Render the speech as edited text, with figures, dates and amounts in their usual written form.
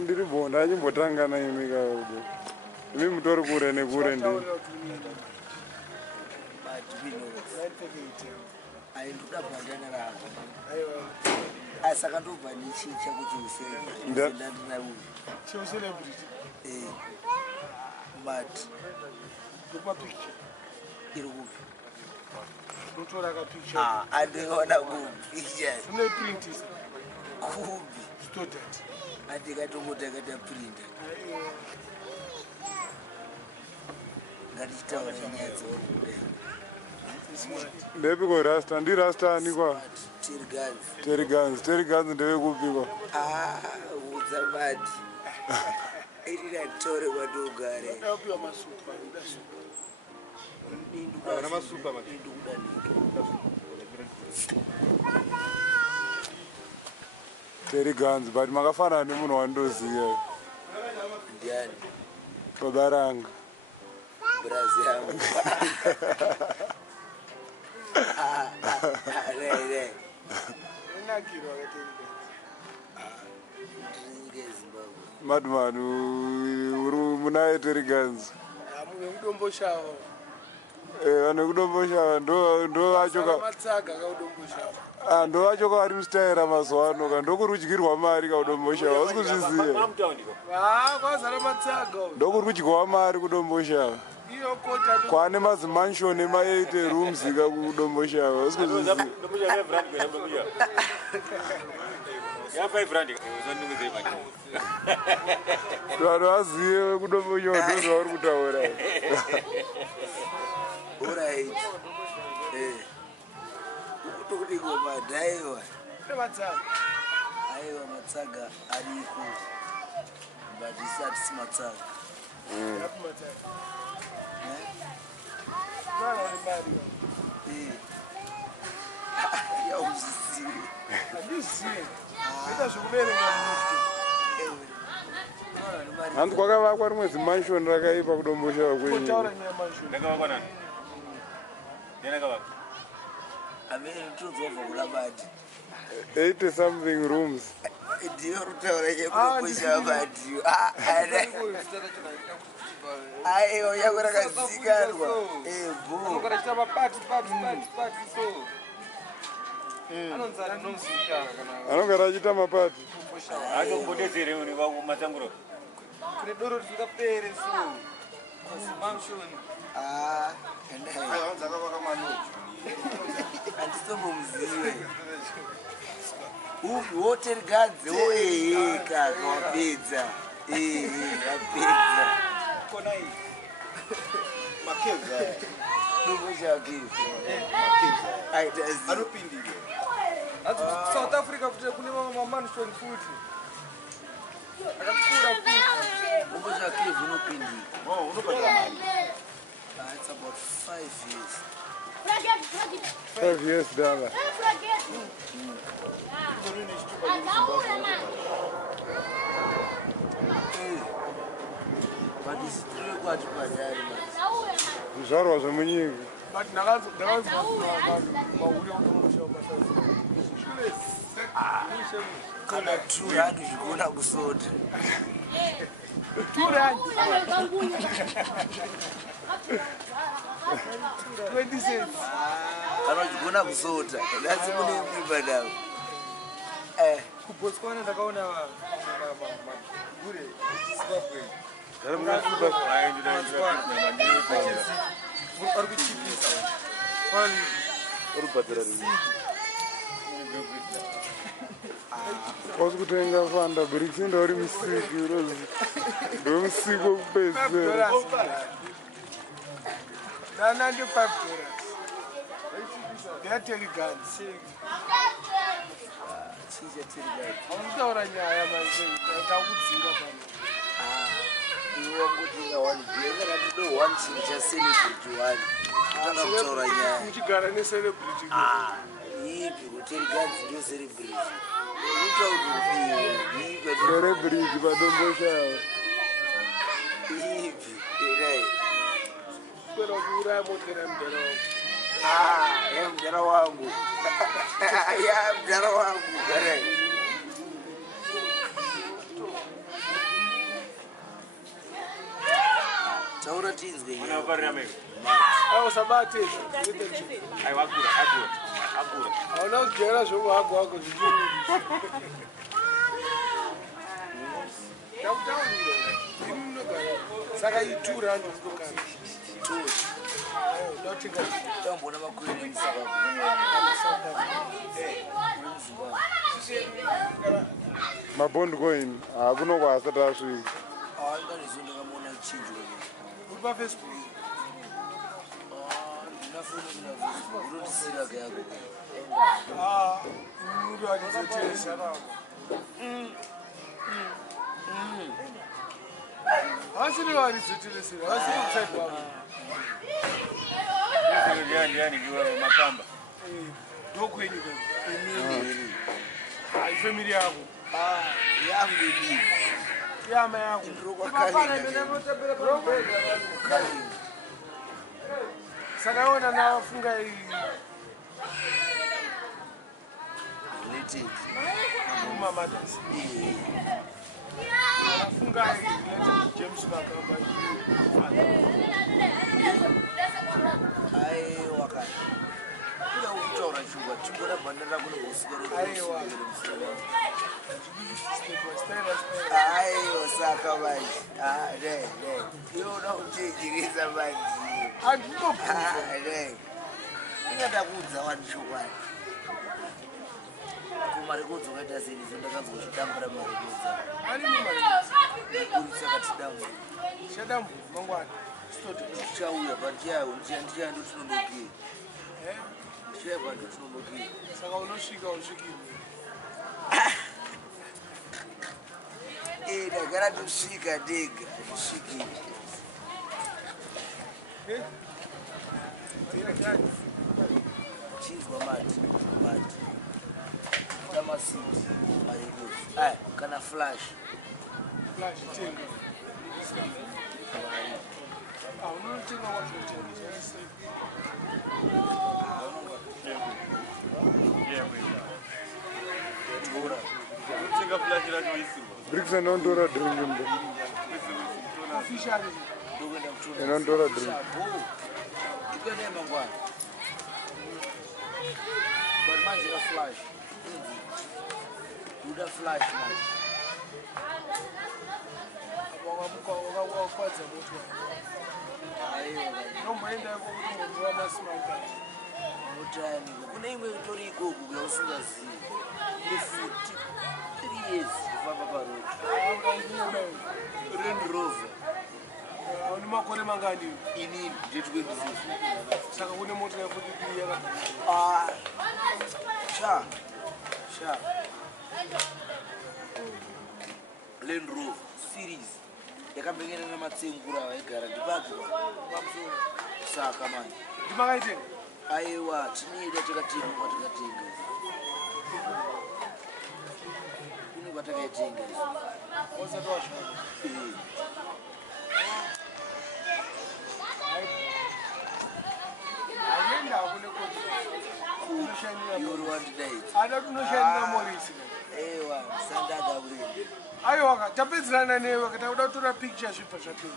ndiri bonda achimbotangana imi kaudo imi mutori kure nekure ndi ainduda bhandana rako asaka ndobva nichicha kuti usendandina uyu but iri kupi andikaona kupictures kubi andikatomotakata printa ngatichitaura nyaya dzauri kudai ndepiko rasta ndirasta anikwa Terrie Ganzie ndevekupikwa udza mati irinatore kwadogare Terrie Ganzie but makafanana nemunhu wandoziva ndiani baba ranga brazi yangu madman uri munaye Terrie Ganzie vane kudomboshava ndo vacho kavari mustaira mazuva ano ka ndokurudyirwa mari kaudomboshava usi kuzviziva ndokuri kudywa mari kudomboshava kwane mazimanshon ema8 rooms ka kudomboshava usi kuzviziva vanhu vazive kudomboshava ndozvavari kutaura ukutokudiko madhaiwa aiwa matsaga ariko but isati simatsaga hanzi kwakavakwa rimwe zimanshoni rakaipa kudomboshava kwenyu amene tozobva kulabati 80 something rooms ndiyo rutaura chekudomboshava aiwa yako rakazikanwa anonga rachita mapati andisombomuzive uwo Terrie Ganzie oeka kawapedza apedza South Africa kune mamanshon futi akakura futi it's about 5 years. 5 years dollar but it's still quite bad. zvizvarwa zvemunyika but ndakanzi mauri automboshava kana 200 zvikona kusota 200 20 cents kana zvikona kusota that's mune mimba now kubotswana ndakaona magure Zimbabwe ari kuchipisa wasi kutenga fanda bricks ndori musiki ndomusiki wokupedzera $95 Terrie Ganzie autaura nyaya manje takudzira pano iwe ngotinga one day kana ndido one chinja celebrity one tanga kutaura nyaya muchigara necelebrity ipi Terrie Ganzie ndio celebrity utauri celebrity padomboshava ipi erai kwera kuuraya motera mudara wangu ya mudara wangu ya mudara wangu erai chinzwe Ayo sabate. Ayo akura. Hauna kujera zvoku hago hago zvichiri. Tautaurira. Saka itura ndinokana. Ndotinga tambona makwiri emuzimbabwe Mabondi coin akunokwasa tasvika. anganizo ndakamona chinjwa uripa Facebook. ndinafoni muna Facebook unotisiraka yako Mundu alizotesa. Hasiri walizotelesera. Hasiri kusaidi wako. Yani kiwa makamba. Ndokwenyu kwenu. Hai family yako. yangu ni Yama yako. Sakaona nawafunga hii. related Mama dasi. Nafunga hii. James Bakamba. ai wakati kuda kutaura chungwa chimbona bandera kuno kusikera Aiwa. aiwa saka manje ne yona kuchijiriza manje Andinobuza. ne ingada kudza wanchokwani kumarikudza ukaita senizo ndakazozvidambura marikudza Ani mumari. kurisa katidamu Shadambu mangwana. Stoto. tichauya pandichaya ndotinombokiye Eh? ndichaya pandotinombokiye Saka unosvika usvikire. ndagara ndosvika ndega ndisvikire Eh? Tirekani. chinzwa mati tamasiti marikudza kana flash Flash tenga. Unotenga wazvotenga. tora Utinga flash racho isirwa. Bricks inondora drink mbo. Officially. ndokuenda kutona Inondora drink. ikuenda mangwana but manje ka flash kuda flash manje Wakwadza moto. aiwa Nomboendako kuti munhu wamasimaka. mutani kune imwe itori ikoko yausingazivi nefuti 3 years kufamba parodi Range Rover Une makore mangani. inini ndetwendisifu Saka kune moto yafuti kuyaka. sha Land Rover series yakambengena namatsengura vaigara ndipapo pamusoro saka manje Ndimakaitenga. aiwa tinoida takatenga kwatakatenga kune kwatakaitenga Wasati washona. Ayenda kune koti. Kushanira yori Morris. wandidaidza Ada tunoshanira Morris. aiwa sandada kurenda Aiwa tapedzerana newe kuti uda kutora picture zvipa zvapera.